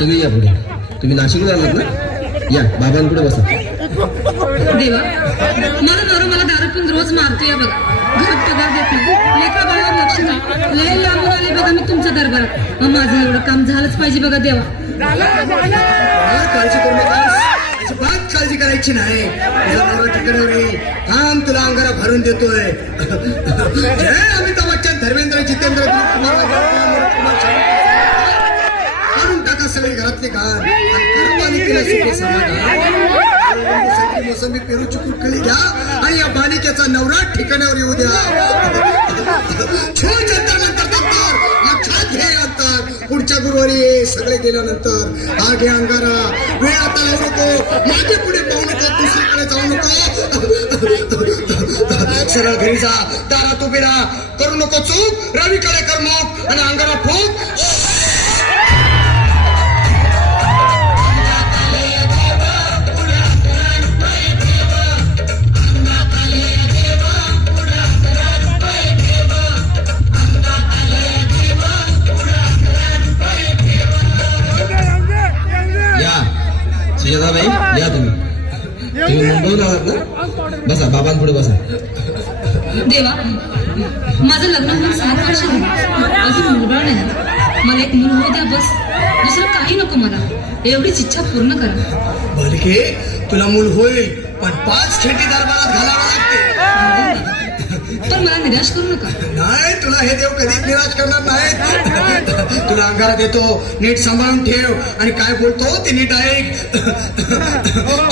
तुम्ही या पुढे. तुम्ही नाशिकला आलात ना? या बाबांपुढे बसा. देवा मला दारू पण रोज मारतो या बघा. घरात पगार देत नाही, लेखा बाळावर लक्ष नाही. लय लांबून आले बघा मी तुमच्या दरबारात. मग माझं एवढं काम झालंच पाहिजे बघा देवा. काळजी करू नका, अजिबात काळजी करायची नाही. थांब, तुला अंगारा भरून देतोय. अमिताभ बच्चन, धर्मेंद्र, जितेंद्र, काढून टाका सगळे घरातले घाण. मोसंबी पेरू चुकून कळी घ्या आणि या बालिकेचा नवरा ठिकाणावर येऊ द्या. लक्षात घे. अंतर पुढच्या गुरुवारी सगळे गेल्यानंतर हा घे अंगारा. वेळ आता लावू नको, मागे पुढे पाहू नको, दुसरीकडे जाऊ नको. सरळ घरी जा, दारात उभे राहा, करू नको चूक. रवीकडे कर मग आणि अंगारा फूक. सुजाताबाई या. तुम्ही मुंबईला आहात ना? बसा बाबांपुढे बसा. देवा माझं लग्न होऊन 7 वर्ष झाली, अजून मुलगा नाही. मला एक मुल होऊ द्या बस. दुसरं काही नको मला. एवढीच इच्छा पूर्ण करा. बालिके, तुला मूल होईल, पण 5 खेटी दरबारात घालावा लागते. पण मला निराश करू नका. नाही, तुला हे देव कधीच निराश करणार नाही. तुला अंगारा देतो, नीट सांभाळून ठेव आणि काय बोलतो ते नीट ऐक.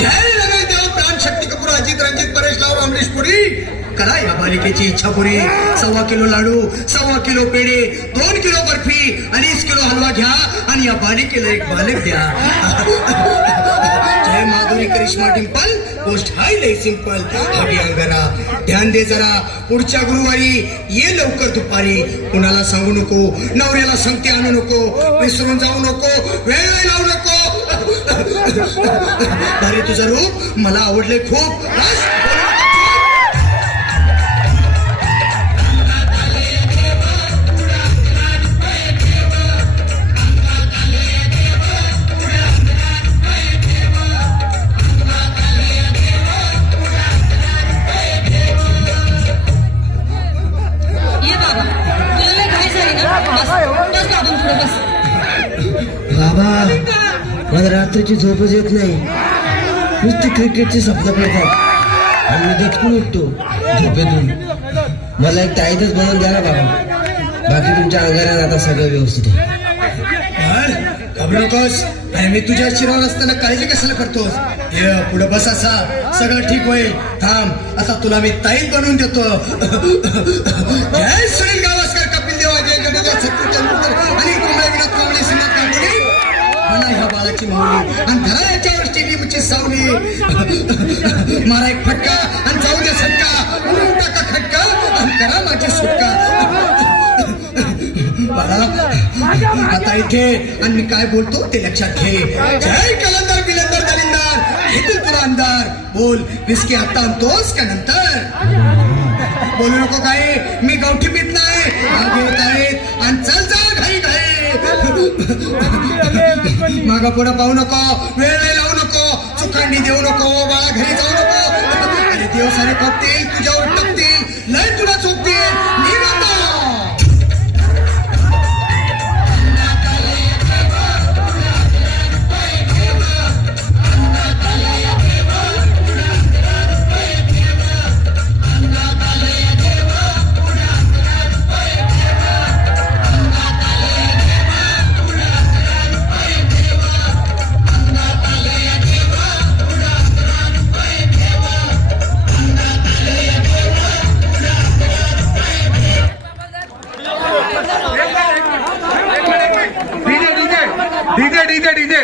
जय रवी देव, प्राण शक्ती कपूर, अजित रंजित, परेश लाव, अमरीश पुरी. करा या बालिकेची इच्छा पुरी. 1.25 किलो लाडू, 1.25 किलो पेढे, 2 किलो बर्फी, 2.5 किलो हलवा घ्या आणि या बालिकेला एक बालक द्या. जय माधुरी करिश्मा डिंपल, पोस्ट हाय लय सिंपल. हवी अंगारा, ध्यान दे जरा. पुढच्या गुरुवारी ये लवकर दुपारी. कुणाला सांगू नको, नवऱ्याला संगती आणू नको, विसरून जाऊ नको, वेळ लावू नको. अरे तुझं रूप मला आवडले खूप. बाबा मला रात्रीची झोपच येत नाही. नुसती क्रिकेटची स्वप्न पडतात आणि मी दचकून उठतो झोपेतून. मला एक ताईतच बनवून द्या ना बाबा. बाकी तुमच्या अंगारात आता सगळं व्यवस्थित आहे. घाबरू नकोस. मी तुझ्या शिरावर असताना काळजी कशाला करतोस? ये पुढे बस, असा सगळं ठीक होईल. थांब, आता तुला मी ताईत बनवून देतो. जय सुनील गावस्कर, कपिल देव, अजय जडेजा, सत्तू तेंडुलकर आणि विनोद कांबळे, सिन्हा कांबळे. मला ह्या बाळाची माऊली आणि धरा याच्यावर स्टेडियमची सावली. मारा एक फटका आणि जाऊ दे सटका. उडून टाका खटका आणि करा माझी सुटका. आता इथे आणि मी काय बोलतो ते लक्षात घे. जय कलंदर, बिलंदर, दलिंदर, येतील तुला अंधार. बोल, विस्की आता आणतोस का नंतर? बोलू नको काय, मी गावठी पीत नाही. घेत आहेत आणि चल जा घाई घाई. मागा पुढे पाहू नको, वेळ लावू नको, चुकांनी देऊ नको, बाळा घरी जाऊ नको. अरे देव सारे बघतील, तुझ्यावर टपतील, लय तुला चोपतील.